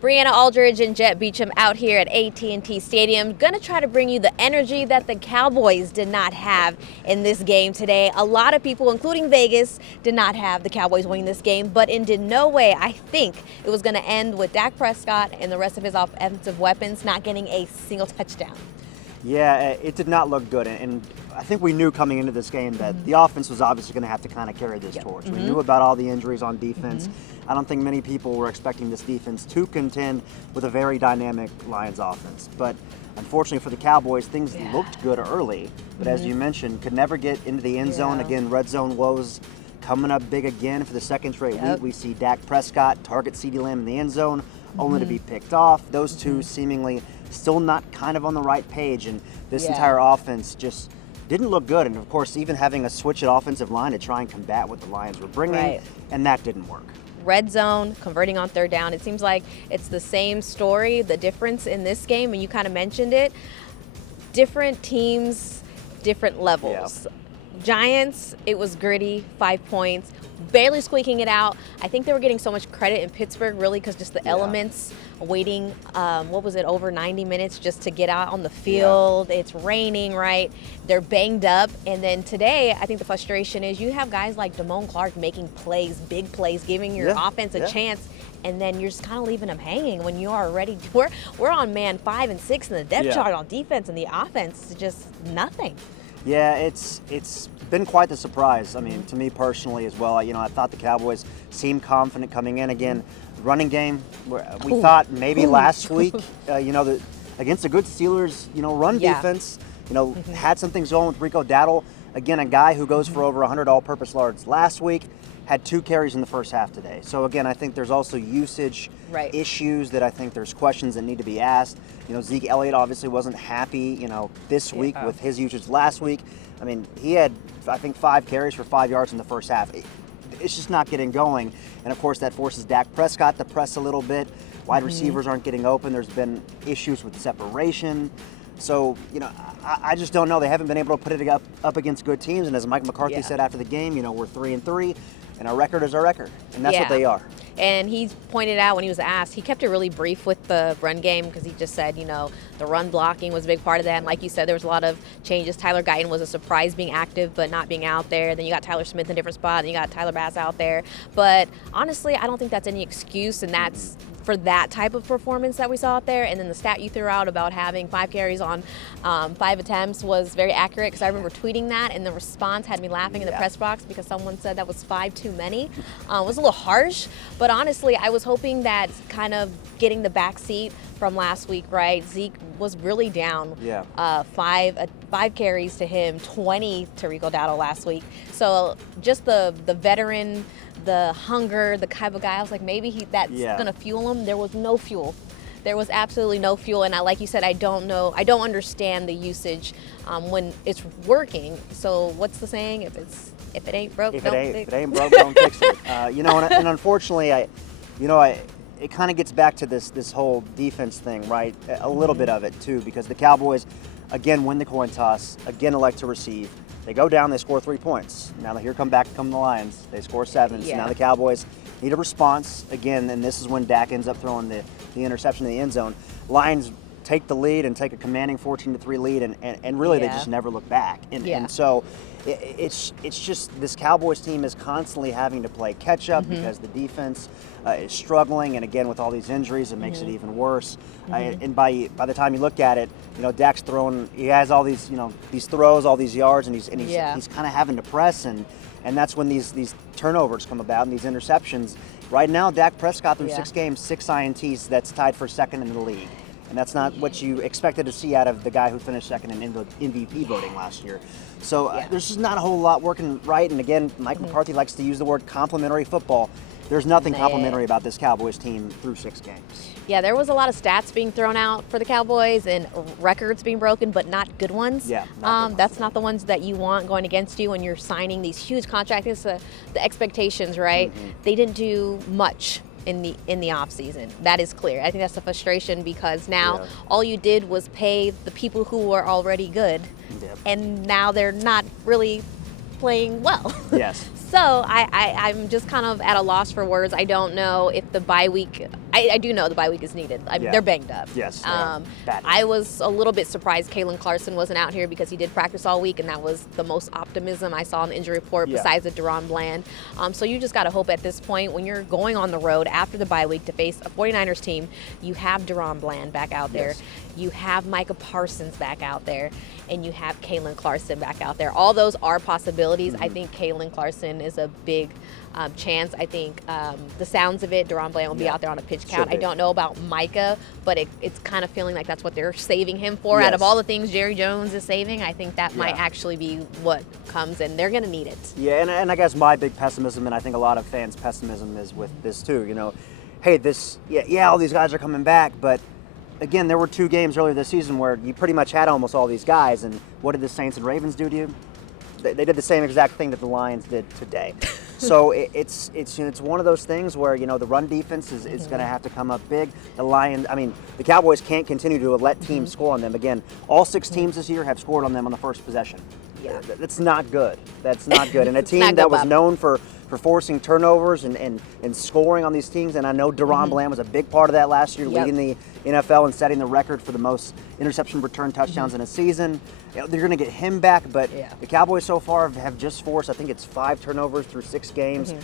Brianna Aldridge and Jet Beecham out here at AT&T Stadium. Going to try to bring you the energy that the Cowboys did not have in this game today. A lot of people, including Vegas, did not have the Cowboys winning this game, but in no way, I think, it was going to end with Dak Prescott and the rest of his offensive weapons not getting a single touchdown. Yeah, it did not look good, and I think we knew coming into this game that the offense was obviously going to have to kind of carry this torch. We knew about all the injuries on defense. I don't think many people were expecting this defense to contend with a very dynamic Lions offense. But unfortunately for the Cowboys, things looked good early, but as you mentioned, could never get into the end zone. Again, red zone woes coming up big again for the second straight week. We see Dak Prescott target CeeDee Lamb in the end zone, only to be picked off. Those two seemingly still not kind of on the right page, and this entire offense just didn't look good. And of course, even having a switch at offensive line to try and combat what the Lions were bringing, and that didn't work. Red zone, converting on third down. It seems like it's the same story. The difference in this game, and you kind of mentioned it, different teams, different levels. Giants, it was gritty, 5 points, barely squeaking it out. I think they were getting so much credit in Pittsburgh, really, because just the elements, waiting, over 90 minutes just to get out on the field. It's raining, right? They're banged up. And then today, I think the frustration is you have guys like Damone Clark making plays, big plays, giving your offense a chance, and then you're just kind of leaving them hanging when you are already, we're on man 5 and 6 in the depth chart on defense, and the offense is just nothing. Yeah, it's been quite the surprise. I mean, to me personally as well. I thought the Cowboys seemed confident coming in. Again, running game, we thought maybe last week, against a good Steelers, run defense, had some things going with Rico Dowdle. Again, a guy who goes for over 100 all-purpose yards last week, had 2 carries in the first half today. So again, I think there's also usage issues that I think there's questions that need to be asked. Zeke Elliott obviously wasn't happy, this week with his usage last week. I mean, he had, I think, 5 carries for 5 yards in the first half. It's just not getting going. And of course, that forces Dak Prescott to press a little bit. Wide receivers aren't getting open. There's been issues with separation. So, I just don't know. They haven't been able to put it up against good teams. And as Mike McCarthy said after the game, we're 3-3. And our record is our record, and that's what they are. And he pointed out when he was asked, he kept it really brief with the run game because he just said, the run blocking was a big part of that. And like you said, there was a lot of changes. Tyler Guyton was a surprise being active but not being out there. Then you got Tyler Smith in a different spot. Then you got Tyler Bass out there. But honestly, I don't think that's any excuse, and that's for that type of performance that we saw out there. And then the stat you threw out about having 5 carries on 5 attempts was very accurate, because I remember tweeting that, and the response had me laughing in the press box because someone said that was 5 too many. It was a little harsh, but honestly, I was hoping that kind of getting the back seat from last week, right? Zeke was really down. 5 carries to him, 20 to Rico Dowdle last week. So just the veteran, the hunger, the type of guy, I was like, maybe that's going to fuel him. There was no fuel. There was absolutely no fuel. And like you said, I don't understand the usage when it's working. So what's the saying? If it ain't broke, don't fix it. Don't fix it. And unfortunately, it kind of gets back to this whole defense thing, right? A little bit of it too, because the Cowboys, again, win the coin toss, again elect to receive. They go down, they score 3 points. Now here come the Lions. They score 7. So now the Cowboys need a response again, and this is when Dak ends up throwing the interception in the end zone. Lions take the lead and take a commanding 14-3 lead, and really they just never look back. And so it's just this Cowboys team is constantly having to play catch up because the defense is struggling, and again with all these injuries, it makes it even worse. And by the time you look at it, Dak's throwing. He has all these these throws, all these yards, and he's kind of having to press, and that's when these turnovers come about and these interceptions. Right now, Dak Prescott through 6 games, 6 INTs. That's tied for second in the league. And that's not what you expected to see out of the guy who finished second in MVP voting last year. So there's just not a whole lot working right. And again, Mike McCarthy likes to use the word complimentary football. There's nothing complimentary about this Cowboys team through 6 games. Yeah, there was a lot of stats being thrown out for the Cowboys and records being broken, but not good ones. That's not the ones that you want going against you when you're signing these huge contracts. The expectations, right? They didn't do much in the off season. That is clear. I think that's the frustration, because now all you did was pay the people who were already good, and now they're not really playing well. So I'm just kind of at a loss for words. I don't know if the bye week. I do know the bye week is needed. They're banged up. Yes. They are. I was a little bit surprised Kalen Clarkson wasn't out here because he did practice all week, and that was the most optimism I saw in the injury report besides the Deron Bland. So you just got to hope at this point, when you're going on the road after the bye week to face a 49ers team, you have Deron Bland back out there. Yes. You have Micah Parsons back out there, and you have Kalen Clarkson back out there. All those are possibilities. I think Kalen Clarkson is a big chance. I think the sounds of it, Deron Bland will be out there on a pitch count. I don't know about Micah, but it's kind of feeling like that's what they're saving him for. Out of all the things Jerry Jones is saving, I think that might actually be what comes, and they're going to need it. Yeah, and I guess my big pessimism, and I think a lot of fans' pessimism is with this too. You know, hey, all these guys are coming back, but again, there were 2 games earlier this season where you pretty much had almost all these guys, and what did the Saints and Ravens do to you? They did the same exact thing that the Lions did today. So it's one of those things where, you know, the run defense is going to have to come up big. The Cowboys can't continue to let teams score on them. Again, all 6 teams this year have scored on them on the first possession. Yeah. That's not good. That's not good. And a team that was known for forcing turnovers and scoring on these teams, and I know Deron Bland was a big part of that last year, leading the NFL and setting the record for the most interception return touchdowns in a season. You know, they're going to get him back, but the Cowboys so far have just forced, I think it's 5 turnovers through 6 games.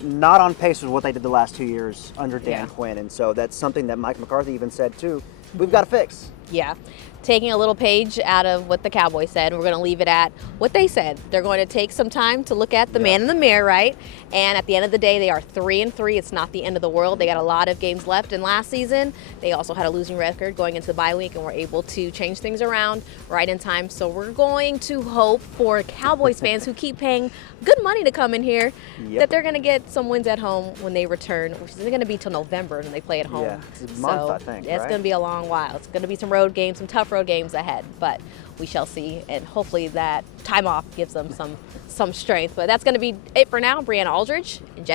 Not on pace with what they did the last 2 years under Dan Quinn, and so that's something that Mike McCarthy even said too. We've got to fix. Yeah. Taking a little page out of what the Cowboys said, we're going to leave it at what they said. They're going to take some time to look at the man in the mirror, right? And at the end of the day, they are 3-3. It's not the end of the world. They got a lot of games left. And last season, they also had a losing record going into the bye week, and were able to change things around right in time. So we're going to hope for Cowboys fans who keep paying good money to come in here that they're going to get some wins at home when they return, which isn't going to be till November when they play at home. Yeah, it's a month, I think. It's going to be a long while. It's going to be some road games, some tough road games ahead, but we shall see, and hopefully that time off gives them some strength. But that's going to be it for now. Brianna Aldridge and Jeb